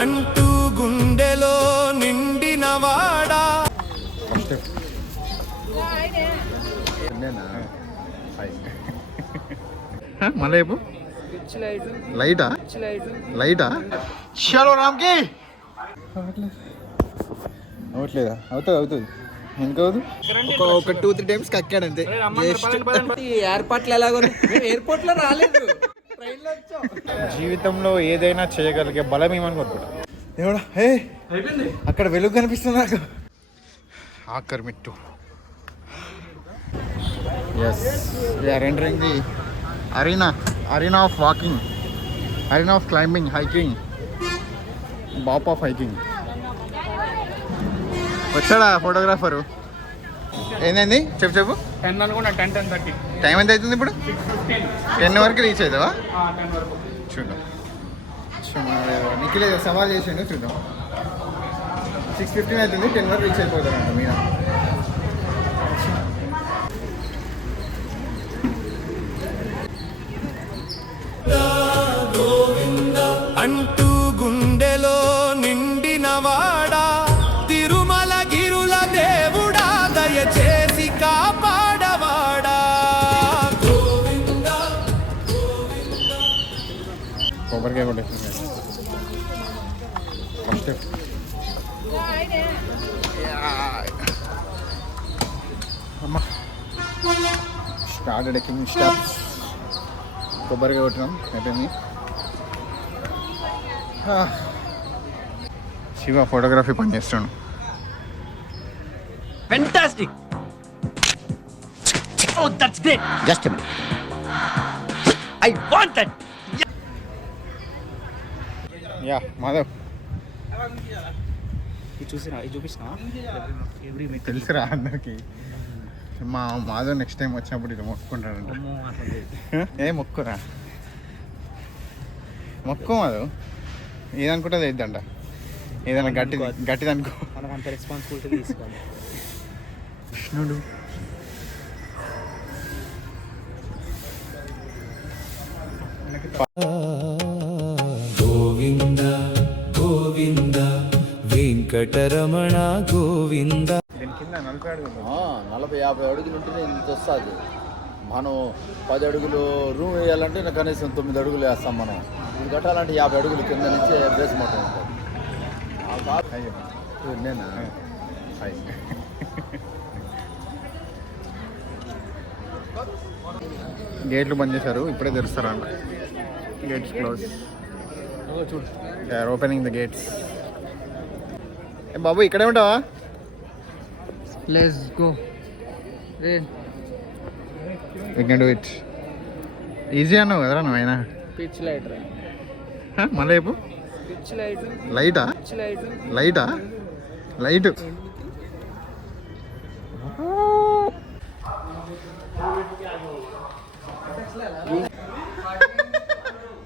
అంటూ గుండెలో నిండినవాడా. మళ్ళీ లైటా లైటా చలో రామ్కి అవట్లేదా అవుతుంది ఎందుకు ఒక 2-3 టైమ్స్ కక్కాడు అంతే. ఎయిర్పోర్ట్ ఎలాగో ఎయిర్పోర్ట్ లో రాలేదు, ట్రైన్ లో వచ్చాం. జీవితంలో ఏదైనా చేయగలిగే బలం ఏమని కోరుకుంటా దేవుడా. హే అక్కడ వెలుగు కనిపిస్తుంది నాకు. ఆఖరి మిట్టు. Yes we are entering the arena of walking, arena of climbing, hiking, బాప్ ఆఫ్ హైకింగ్. వచ్చాడా ఫోటోగ్రాఫరు? ఏంటండి చెప్పు 10 అనుకుంటా, 10:30. టైం ఎంత అవుతుంది ఇప్పుడు? 10 వరకు రీచ్ అవుతావా? చూద్దాం. నిఖిల్ సవాల్ చేసిండు, చూద్దాం. 6:15 అవుతుంది, 10 వరకు రీచ్ అయిపోతారంట మీద. అంటూ గుండెలో నిండినవాడా, తిరుమల గిరుల దేవుడా, దయచేసి కాపాడవాడా. కొబ్బరికాయ కొట్టేసింది ఫస్ట్. అమ్మా స్టార్టెడ్ ఎక్కింగ్ స్టెప్స్. కొబ్బరికాయ కొట్టినాం అయిపోయింది. శివ ఫోటోగ్రఫీ పని చేస్తాను. Fantastic. Oh, that's great. Just a minute. I want that. Yeah Madhav చూపిస్తున్నా తెలుసురా అందరికి. మా మాధవ్ నెక్స్ట్ టైం వచ్చినప్పుడు ఇలా మొక్కుకుంటాడంట. ఏ మొక్కురా మొక్కు మాధవ్, ఏదనుకుంటే అది వేద్దంట. ఏదైనా గట్టిది అనుకో. మనం అంత రెస్పాన్సిబిలిటీ తీసుకోవాలి. కృష్ణుడు గోవింద గోవింద వెంకటరమణ గోవింద. 40-50 అడుగులు ఉంటేనే ఇంత వస్తుంది. మనం 10 అడుగులు రూమ్ వేయాలంటే కనీసం 9 అడుగులు వేస్తాం. మనం ఇది కట్టాలంటే 50 అడుగులు కింద నుంచి బేస్ మొత్తం ఉంటుంది. నేనా గేట్లు బంద్ చేశారు, ఇప్పుడే తెరుస్తారంట. Gates close. They are opening the gates. బాబు ఇక్కడే ఉంటావా? Let's go. We can do it. Easy అన్నావు కదరా నువ్వు అయినా. పిచ్ లైట్ రా మళ్ళీ చెప్పు. Pitch light. లైటా లైటా లైట్.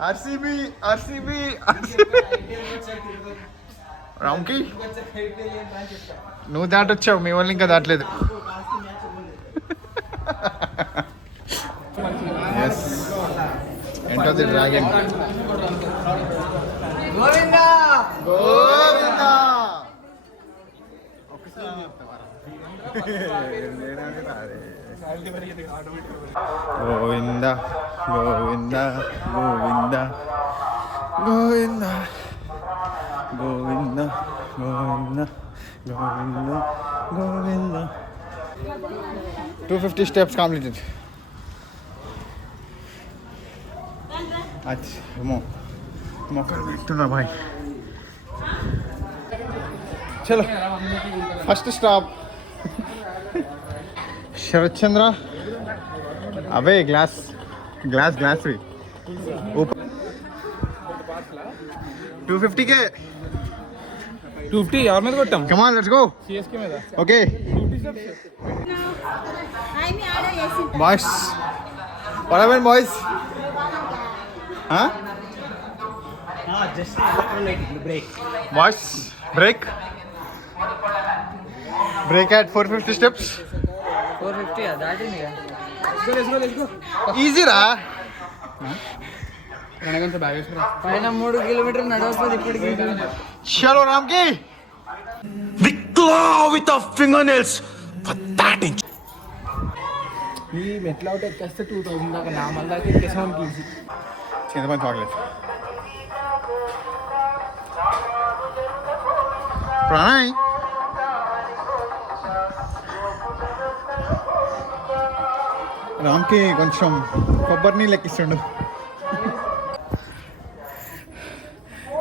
ఆర్సీబీ ఆర్సీబీ రామ్కి నువ్వు దాటొచ్చావు, మీ వాళ్ళు ఇంకా దాటలేదు. Yes enter the dragon. Govinda Govinda. Govinda Govinda Govinda Govinda Govinda Govinda Govinda Govinda. 250 steps completed. अच्छा मौका बैठना भाई. चलो फर्स्ट स्टॉप शरद चंद्र. अबे ग्लास ग्लास ग्लास भी ऊपर 250 के 250 और मैं కొట్టాం. Come on, let's go. CSK మీద. Okay. Boys. What happened, boys? Huh? Just break. Boys, break. Break at 450 steps. 450 దాటింది. Let's go. Easy రా. పైన 3 కిలోమీటర్లు నడవకపోతే ఇప్పటికి చలో రామ్కి with the fingernails for that inch. ఈ మెట్ల అవుట్ ఎక్కేస్తే 2000 దాకా నా మళ్ళీ దాకా ఎక్కేసామని ఈజీ. చింతపండు చాక్లెట్ ప్రణయ్ రామ్కి కొంచెం కొబ్బరి నీళ్ళు ఎక్కిస్తుండు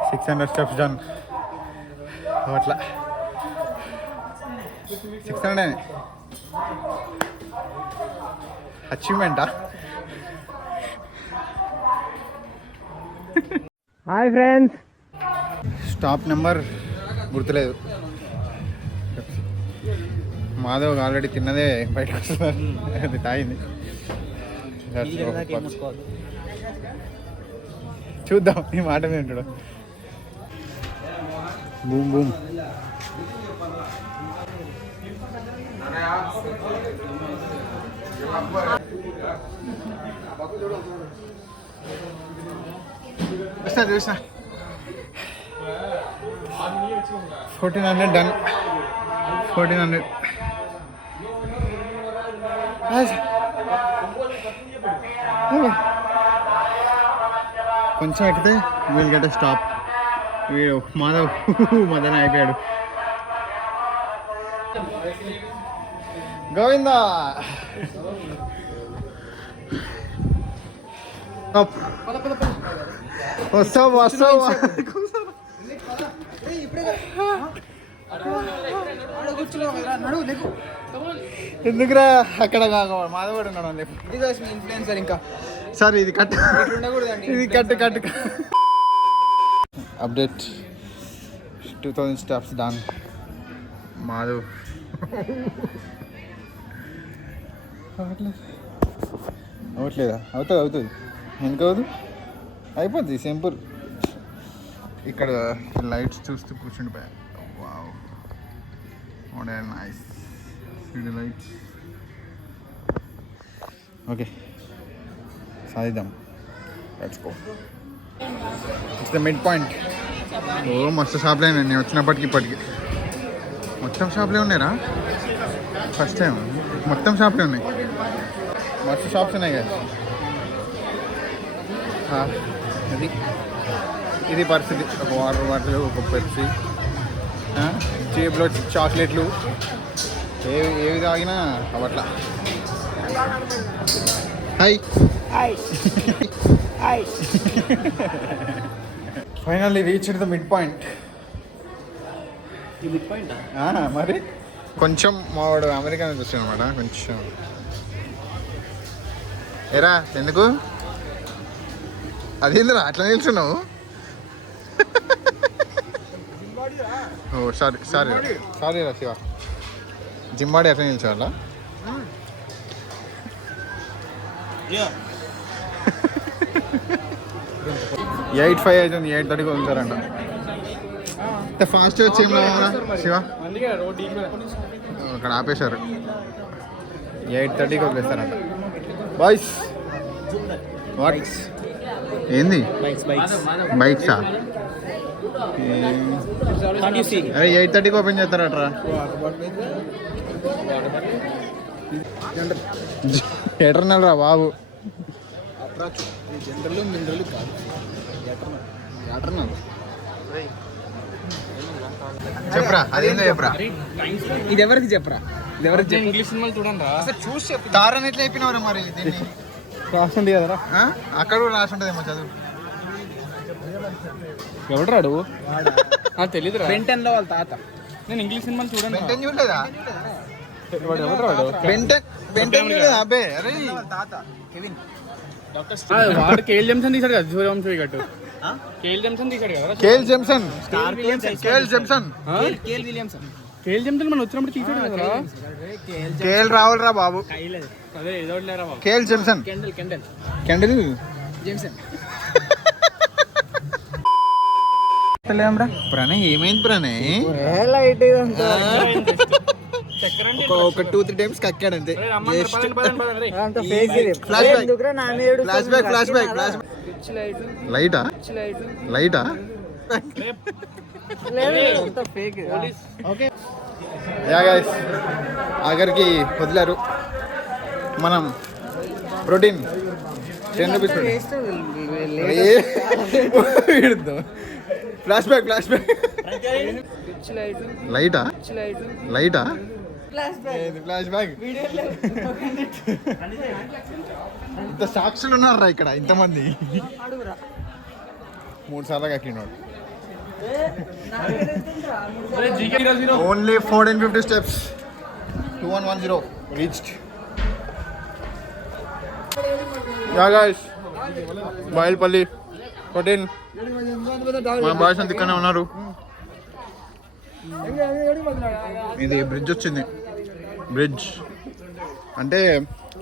600 స్టెప్స్ డన్ అట్లా 600 అచీవ్మెంటా హాయ్ ఫ్రెండ్స్. స్టాప్ నెంబర్ గుర్తులేదు. మాధవ్ ఆల్రెడీ తిన్నదే బయటకు వస్తున్నారు, అది తాగింది. చూద్దాం ఈ మాట మీద ఉంటాడు. Boom boom. చూసా 1400 డన్. 1400 కొంచెం ఎక్కితే వీల్ గెట్ స్టాప్. వీడు మాధవ్ మదన అయిపోయాడు. గోవిందా వస్తావు వస్తావు. ఎందుకురా అక్కడ మాధవ్ కూడా ఉన్నాడు. ఇన్ఫ్లుయెన్సర్ ఇంకా సార్ ఇది కట్, ఉండకూడదండి. ఇది cut. Update 2000 stops done. Madhav అవట్లేదా? అవుతుంది ఎందుకు అవదు, అయిపోద్ది సింపుల్. ఇక్కడ లైట్స్ చూస్తూ కూర్చుండిపోయా. Wow nice lights. ఓకే సాధిద్దాం. Let's go. It's the mid point. ఓ మస్తు షాప్లే ఉన్నాయి నేను వచ్చినప్పటికి ఇప్పటికి. మొత్తం షాప్లే ఉన్నాయిరా. ఫస్ట్ టైం మొత్తం షాప్లే ఉన్నాయి. మస్తు షాప్స్ ఉన్నాయి కదా. ఇది పరిస్థితి. ఒక వాటర్ బాటిల్, ఒక పెప్సీ, జేబులో చాక్లెట్లు, ఏవి తాగినా అవట్లా. Hi finally reached the mid point. మరి కొంచెం మావాడు అమెరికా నుంచి వచ్చాడు అనమాట. కొంచెం ఏరా ఎందుకు అదేందిరా అట్లా నిల్చున్నావు? ఓ సారీ రా శివ. జిమ్మాడి అట్లా నిల్చోవాలా? 8:05 అవుతుంది. 8:30 వదులుతారంట. ఫాస్ట్ వచ్చి ఏం రావాలా శివ? అక్కడ ఆపేశారు. 8:30 వదిలేస్తారంట. బాయ్స్ వాట్స్ ఏంది బైక్సా? అరే 8:30 ఓపెన్ చేస్తారట్రా. ఎటర్నల్ రా బాబు. చెప్పరా అదేందో చెప్పరా. ఇది ఎవరికి చెప్పరా? ఇది ఎవరికి ఇంగ్లీష్ సినిమాలు చూడండి రా. అసలు చూసి చెప్పు. తారని ఎట్లా అయిపోయినవరా మరి దీన్ని? రాస్తుంది కదరా. అక్కడ కూడా రాసి ఉంటుందేమో చదువు. ఎవడు రాడు తెలీదు. బెంటెన్ లో వాళ్ళ తాత. నేను ఇంగ్లీష్ సినిమాలు చూడండి. బెంటెన్ చూడలేదా? ఎవడు రాడు? బెంటెన్ చూడలేదా? అబ్బే అరే తాత కెవిన్. వాడు కేఎల్ జెమ్సన్ తీసాడు కదా. సూర్యవంశీ గట్టు కేఎల్ జెమ్సన్ తీసాడు కదా. కేఎల్ జెమ్సన్ మనం వచ్చినప్పుడు తీసాడు కదా. కేఎల్ రావుల్ రా బాబు. అదే ఏదో KL Jamieson. Kendall Jamieson. Pranay ఏమైంది ప్రణయ్? ఒక 2-3 టైమ్స్ కక్కాడు అంతే. లైటా లైటా యా గైస్ ఆఖరికి వదిలారు మనం ప్రోటీన్ 10 రూపీస్ ఫ్లాష్ బ్యాక్ లైటా ఫ్లాష్ బ్యాక్ ఇంత సాక్షులు ఉన్నారా ఇక్కడ ఇంతమంది 3 సార్లు కక్కినాడు only 1450 steps 2110 reached. Yeah guys, బాయిల్పల్లి ప్రోటీన్ మా బాయ్స్ అంతా ఇక్కడనే ఉన్నారు. ఇది బ్రిడ్జ్ వచ్చింది. బ్రిడ్జ్ అంటే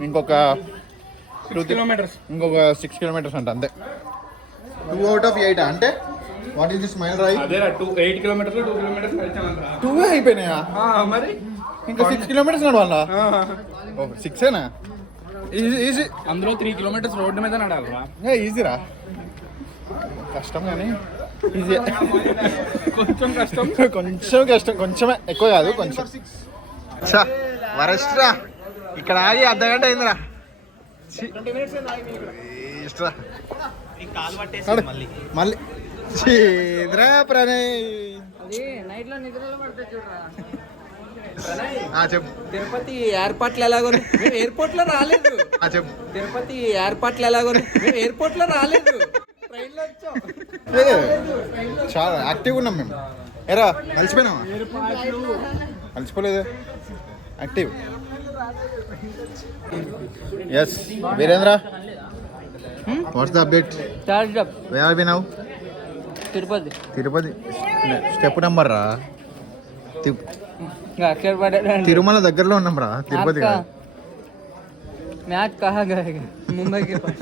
ఇంకొక 6 kilometers అంట అంతే. 2 out of 8 అంటే what is this mile ride? 8 kilometers 2 kilometers 2 అయిపోయినాయా? మరి ఇంకా 6 kilometers నడవాలా? 6ఏనా? ఈజీ. అందులో 3 kilometers రోడ్డు మీద నడాలరా? ఈజీరా, కష్టం కానీ ఈజీ. కొంచెం కష్టం కొంచెమే, ఎక్కువ కాదు కొంచెం. వరస్ట్ రా, ఇక్కడ ఆగి అర్ధగంట అయిందిరా. మళ్ళీ ప్రణయ్ చెప్పు. తిరుపతి ఎయిర్పోర్ట్లో ఎలాగో ఎయిర్పోర్ట్ లో రాలేదు. చెప్పు. తిరుపతి ఎయిర్పోర్ట్లో ఎలాగో ఎయిర్పోర్ట్ లో రాలేదు, ట్రైన్ లో వచ్చాం. చాలా యాక్టివ్గా ఉన్నాం మేము. ఎరా కలిసిపోయినావా? కలిసిపోలేదు, active. Yes Veerendra, what's the update? Where are we now? Tirupati step number రా. తిరుమల దగ్గరలో ఉన్నాం రా, తిరుపతి కాదు. మ్యాచ్ కహా గయేగా? ముంబై కే పాస్.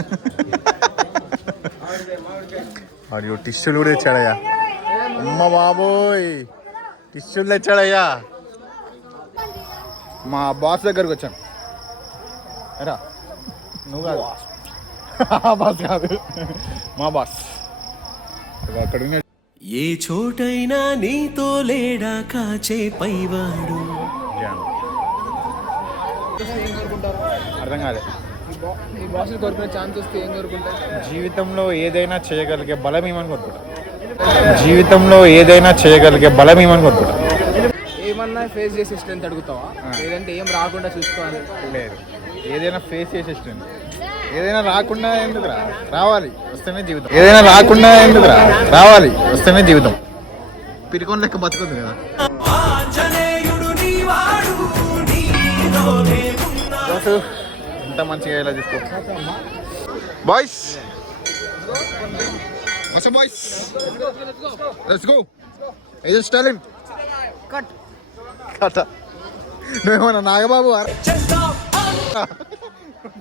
మరియు టిష్యూలు కూడా తెచ్చాడయ్యా. అమ్మ బాబోయ్, టిష్యూలు తెచ్చాడయ్యా. మా బాస్ దగ్గరకు వచ్చాను. ఎరా నువ్వు కాదు బాస్ కాదు, మా బాస్ అక్కడ ఉన్నాడు. ఏ చోటైనా నీతో లేడా కాచే పైవాడు. అర్థం కాలే. ఈ బాస్ కోరుకునే ఛాన్స్ వస్తే ఏం కోరుకుంటారు? జీవితంలో ఏదైనా చేయగలిగే బలం ఏమని కోరుకుంటా. ఏమన్నా ఫేస్ చేసే స్ట్రెంత్ అడుగుతావా? లేదంటే ఏం రాకుండా చూసుకోవాలి? లేదు, ఏదైనా ఫేస్ చేసే స్ట్రెంత్. ఏదైనా రాకుండా ఎందుకు రావాలి, వస్తేనే జీవితం. పిరికొన లెక్క బతుకుంది కదా. ఎంత మంచిగా ఇలా తీసుకో boys. Boys let's go. Agent Stalin cut. నువ్వేమన్నా నాగబాబు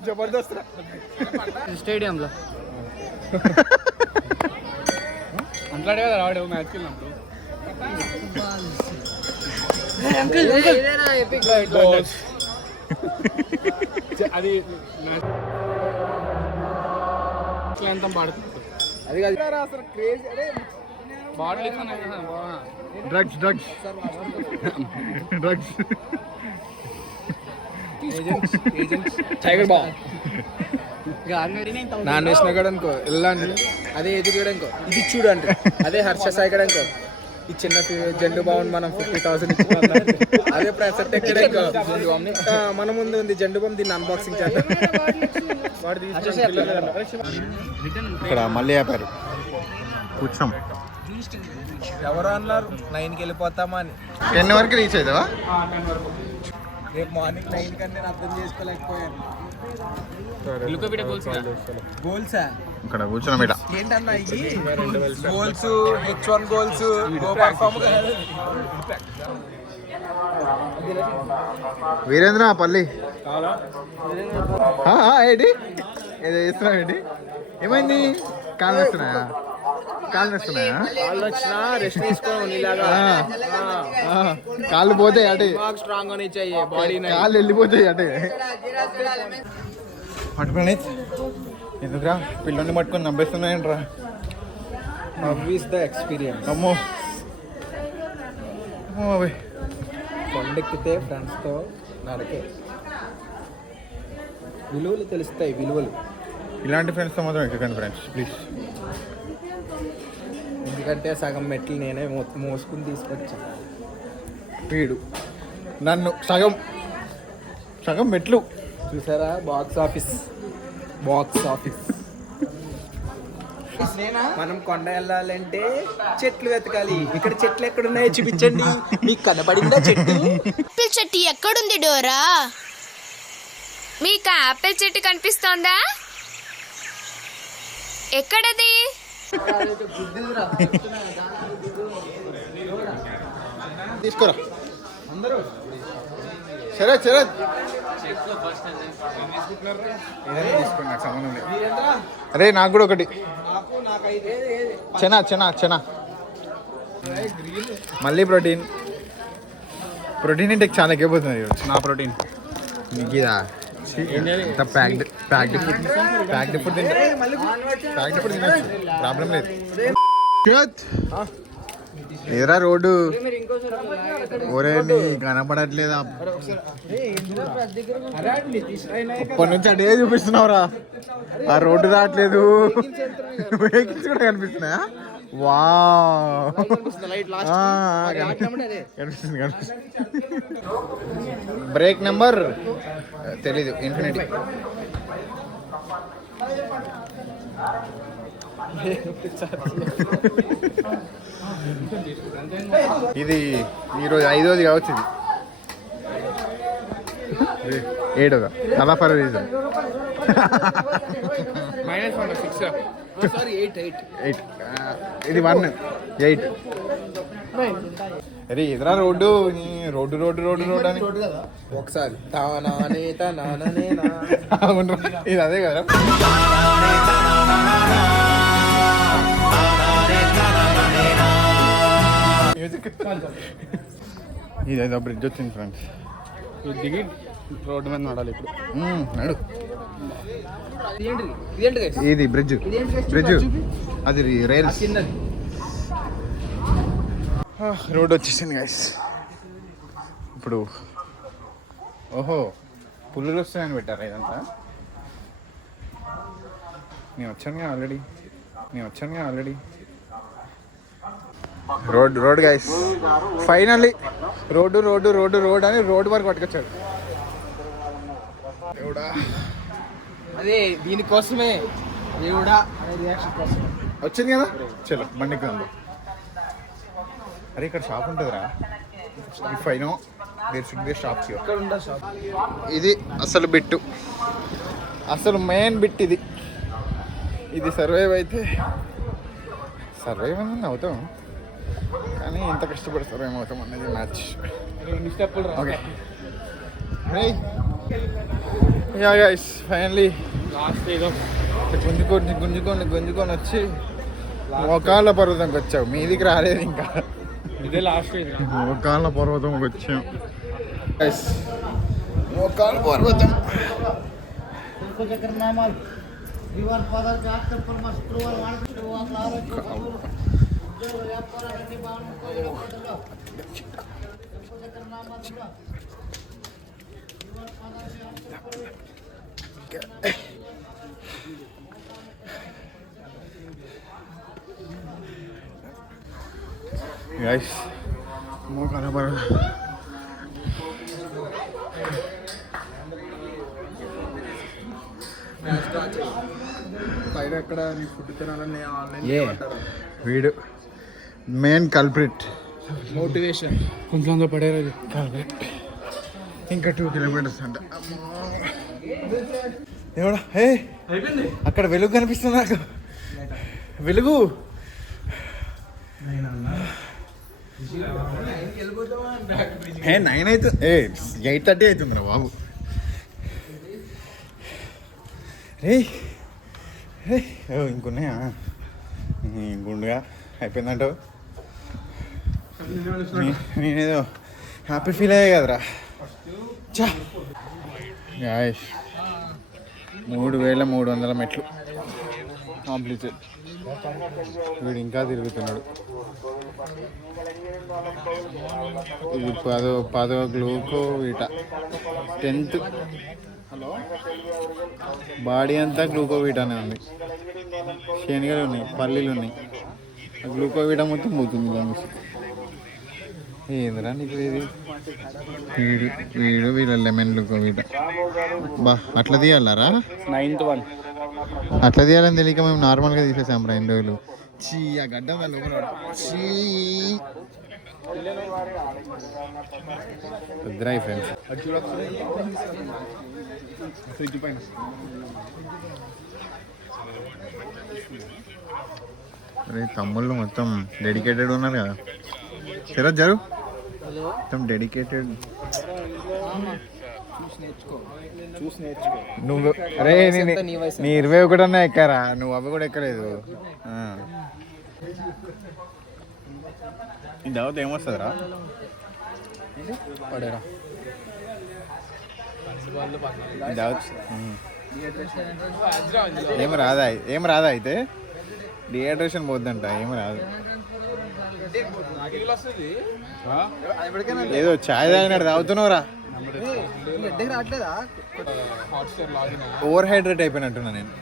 జబర్దస్త్ స్టేడియంలో అంటాడు కదా రాడు మ్యాచ్కి వెళ్ళినప్పుడు. అది అంతం పాడుతుంది. అది కాదు అసలు craze. Body drugs tiger ball non వేసిన కూడా అనుకో వెళ్ళండి. అదే ఎదుగుడు అనుకో, ఇది చూడు అంటే అదే హర్ష సాయిగడ్ అనుకో. ఈ చిన్న జెండు బాగుంది, మనం 50,000 అదే ప్రసెప్ట్ ఎక్కడ మన ముందు ఉంది జెండు బామ్. దీన్ని అన్బాక్సింగ్ చేద్దాం. ఇక్కడ మళ్ళీ ఆపారు, కూర్చోం. ఎవరు అన్నారు 9కి వెళ్ళిపోతామా అని? 10 వరకు రీచ్ అవుతావా? రేపు మార్నింగ్ 9 కన్నా నేను అర్థం చేసుకోలేకపోయాను. గోల్సా ఇక్కడ కూర్చున్నాం. ఇక్కడ ఏంటన్నా goals, H1 goals, go perform. Veerendra Palli ఏంటి ఏదో చేస్తున్నావు ఏంటి? ఏమైంది? కాళ్ళు వస్తున్నాయా? వచ్చినా రెస్ట్ తీసుకోవాలి. కాళ్ళు పోతాయి అటే, స్ట్రాంగ్ అని బాడీ కాళ్ళు వెళ్ళిపోతాయి అటే. అటు ప్రణీత్ ఎందుకురా పిల్లల్ని పట్టుకొని నవ్వేస్తున్నాయంట్రా. How is the experience? అమ్మో అమ్మ కొండెక్కితే ఫ్రెండ్స్తో నడకే విలువలు తెలుస్తాయి, విలువలు. ఇలాంటి ఫ్రెండ్స్తో మాత్రం ఎక్కకండి ఫ్రెండ్స్ ప్లీజ్. ఎందుకంటే సగం మెట్లు నేనే మోసుకుని తీసుకొచ్చాను. వీడు నన్ను సగం మెట్లు చూసారా? Box office. మనం కొండ వెళ్ళాలంటే చెట్లు వెతకాలి. ఇక్కడ చెట్లు ఎక్కడున్నాయో చూపించండి. మీకు కనపడిందా చెట్టు? ఆపిల్ చెట్టు ఎక్కడుంది డోరా? మీకు ఆపిల్ చెట్టు కనిపిస్తోందా? ఎక్కడది? తీసుకోరా శరత్ ఏదైనా తీసుకోండి, నాకు సంబంధం లేదు. అరే నాకు కూడా ఒకటి చెనా మళ్ళీ ప్రోటీన్ ఇంటికి చాలా ఎక్కిపోతుంది. నా ప్రోటీన్ నీకు ఇదా ప్యాక్డ్ ఫుడ్ తినచ్చు, ప్రాబ్లం లేదు. ఏరా రోడ్డు ఒరే నీ కనపడట్లేదా? అప్పటి నుంచి అడే చూపిస్తున్నావురా. ఆ రోడ్డు రావట్లేదు, వెహికల్స్ కూడా కనిపిస్తున్నాయా? వా కనిపిస్తుంది. బ్రేక్ నెంబర్ తెలీదు, ఇన్ఫినిటీ. ఇది ఈరోజు 5వది కావచ్చు. ఇది 7వ అలా ఫర్ రీజన్. ఇది 1 8. అరే ఎదురా రోడ్డు అని ఒకసారి ఇది అదే కదా. ఇదేదో బ్రిడ్జ్ వచ్చింది ఫ్రెండ్స్. దిగి రోడ్డు మీద నడాలి ఇప్పుడు. నడు. ఇది బ్రిడ్జ్ అది రైల్స్. రోడ్ వచ్చేసింది గైస్. ఇప్పుడు ఓహో పుల్లులు వస్తాయని పెట్టారా ఇదంతా? నేను వచ్చానుగా already. Road guys finally road అని రోడ్డు వరకు పట్టుకొచ్చాడు. దేవుడా, అదే దీనికోసమే దేవుడా అనే రియాక్షన్ కోసం వచ్చింది కదా. చలో బండికి ఉందో. అరే ఇక్కడ షాప్ ఉంటుందిరా. If I know there should be shops here. ఇక్కడ ఉందా షాప్? ఇది అసలు మెయిన్ బిట్ ఇది సర్వైవ్ అయితే అవుతాం, కానీ ఇంత కష్టపడి సర్వైవ్ అవుతాం అనేది మ్యాచ్. ఓకే గైస్ ఫైనల్లీ గుంజుకొని వచ్చి మోకాళ్ళ పర్వతంకి వచ్చావు. మీదికి రాలేదు ఇంకా. ఇదే లాస్ట్. మోకాళ్ళ పర్వతంకి వచ్చాం గైస్. మోకాళ్ళ పర్వతం. Guys, మోకాళ్ళ పర్వతం. బయట ఎక్కడ నీ ఫుడ్ తినాలని ఆన్లైన్ వీడు మెయిన్ కల్ప్రిట్. మోటివేషన్ కొంచెం పడేది. ఇంకా 2 కిలోమీటర్స్ అంట. ఎవడా హే అక్కడ వెలుగు కనిపిస్తుంది నాకు. వెలుగు 9 అయితే 8:30 అవుతుందిరా బాబు. ఇంకొన్నాయా? గుండుగా అయిపోయిందంటావు. నేనేదో హ్యాపీ ఫీల్ అయ్యా కదరా. 3300 మెట్లు. కాంప్లీటెడ్. వీడు ఇంకా తిరుగుతున్నాడు. ఇది పదో గ్లూకోవీటా 10th. బాడీ అంతా గ్లూకోవీటానే ఉంది. శనగలు ఉన్నాయి, పల్లీలు ఉన్నాయి. గ్లూకోవీటా మొత్తం పోతుంది దాని. ఏందిరా నీకు ఇది? వీడు లెమన్ గ్లూకోవీటా. బా అట్లా తీయాలరా? 9th one. అట్లా తీయాలని తెలియక మేము నార్మల్గా తీసేసాం 2 రోజులు. చీ ఆ గడ్డ వద్దురాయి ఫ్రెండ్స్. అరే తమ్ముళ్ళు మొత్తం డెడికేటెడ్ ఉన్నారు కదా. సరే జరు మొత్తం డెడికేటెడ్. నువ్వు అరే నీ 21 అన్నా ఎక్కారా? నువ్వు అవి కూడా ఎక్కలేదు. ఈ దావత్ ఏమొస్తుందిరా? ఏం రాదా అయితే? డిహైడ్రేషన్ పోద్దంట. ఏం రాదు. ఏదో ఛాయ్ తాగినట్టు తాగుతున్నావురా. ఓవర్ హైడ్రేట్ అయిపోయినట్టున్నా నేను.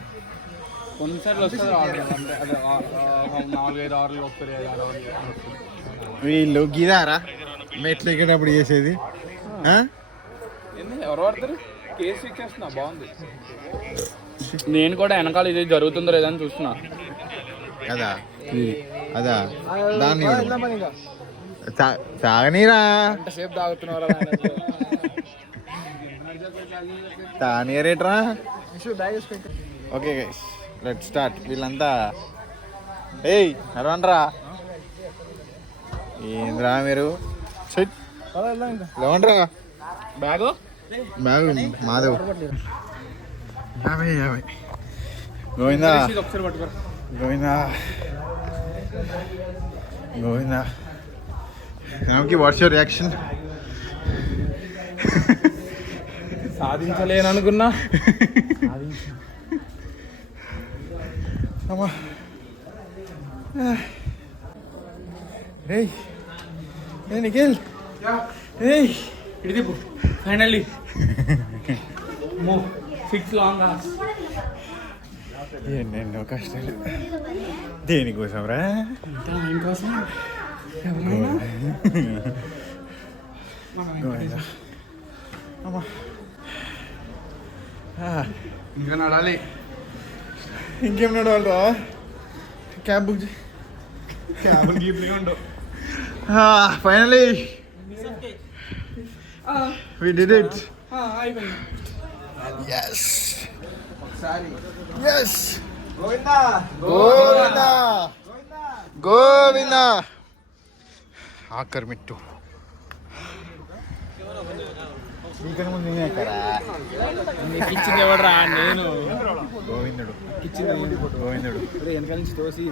వీళ్ళు గిదారా మెట్లు ఎక్కేటప్పుడు చేసేది. నేను కూడా వెనకాల ఇది జరుగుతుందో లేదని చూస్తున్నా కదా. అదా దాన్ని తాగనీరా. సేపు తాగుతున్నారా? తానేరేట్రా. Okay guys let start. వీళ్ళంతా ఏయ్ అరవనరా. ఏంద్రా మీరు? లేవండ్రా. బ్యాగు మాధవ్ 50 గోవిందా గోవిందా. నాకి వాట్స్ యువర్ రియాక్షన్? సాధించలేను అనుకున్నా. అమ్మా నిఖిల్ ఫైనల్లీ 6 long hours. ఎన్నెన్నో కష్టాలు దేనికోసం రా? ఇంకోసం ఇంకా నడాలి. ఇంకేం నడవాలరా? క్యాబ్ బుక్ చేయి. Finally we did it. yes yes govinda govinda govinda ఆకర్మిట్టు నీకన్నా ముందు నేనే ఎక్కరా? ఇచ్చింది ఎవడరా? నేను. గోవిందుడు వెనకాల నుంచి తోసి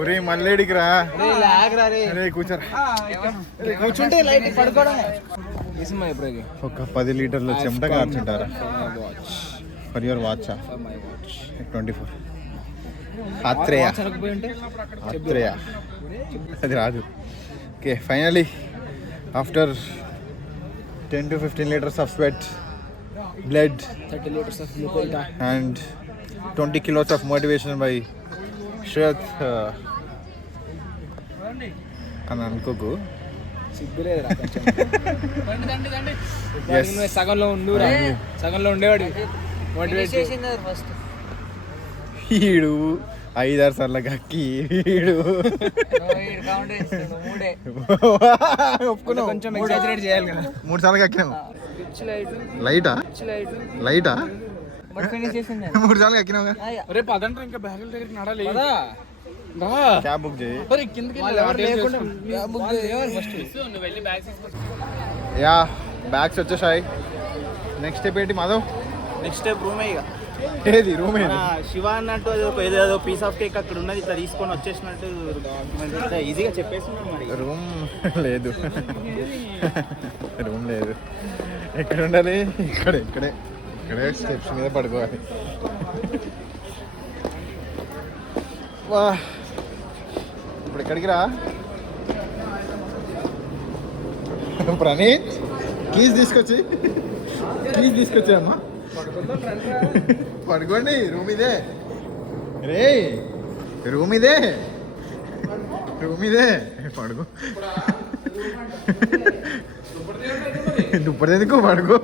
ఒరే మల్లేడికి రా. అరే కూర్చోరా. కూర్చుంటే లైట్ పడుకోవడం. ఒక 10 లీటర్ల చెమట కార్చుంటారా? ఫర్ యువర్ వాచ్ 24 ఆత్రేయ అది రాదు. Okay finally after 10 to 15 liters of sweat, blood 30 liters of glucose and 20 kilos of motivation by Shrath అని అనుకోకు. సిగ్గులేదురా కొంచెం. Yes. సగంలో ఉండేవాడు మోటివేట్ ఫస్ట్ ఈడు 5-6 సార్లు కక్కి ఈడు ఒప్పుకున్నావు. కొంచెం ఎగ్జాజరేట్ చేయాలి కదా. 3 సార్లు కక్కినావు. లైటా 3 సార్లు కక్కినావుగా. రేపు అదంటే ఇంకా బ్యాగుల దగ్గరికి నడాలి. క్యాబ్ బుక్ చేయి. యా బ్యాగ్స్ వచ్చేసాయి. నెక్స్ట్ స్టెప్ ఏంటి మాధవ్? నెక్స్ట్ స్టెప్ రూమే. ఇక ఏది రూమ్? శివ అన్నట్టు ఏదో పీస్ ఆఫ్ కేక్ అక్కడ ఉన్నది, ఇట్లా తీసుకొని వచ్చేసినట్టు ఈజీగా చెప్పేస్తున్నాడు. మరి రూమ్ లేదు. రూమ్ లేదు. ఎక్కడ ఉండాలి? ఇక్కడే ఇక్కడే స్టెప్స్ మీద పడుకోవాలి. వా ఇప్పుడు ఎక్కడికి రా ప్రణీత్, కీస్ తీసుకొచ్చామ్మా. పడుకోండి, రూమ్ ఇదే రే, రూమ్ ఇదే పడుకో. దుప్పటి ఎందుకు పడుకో.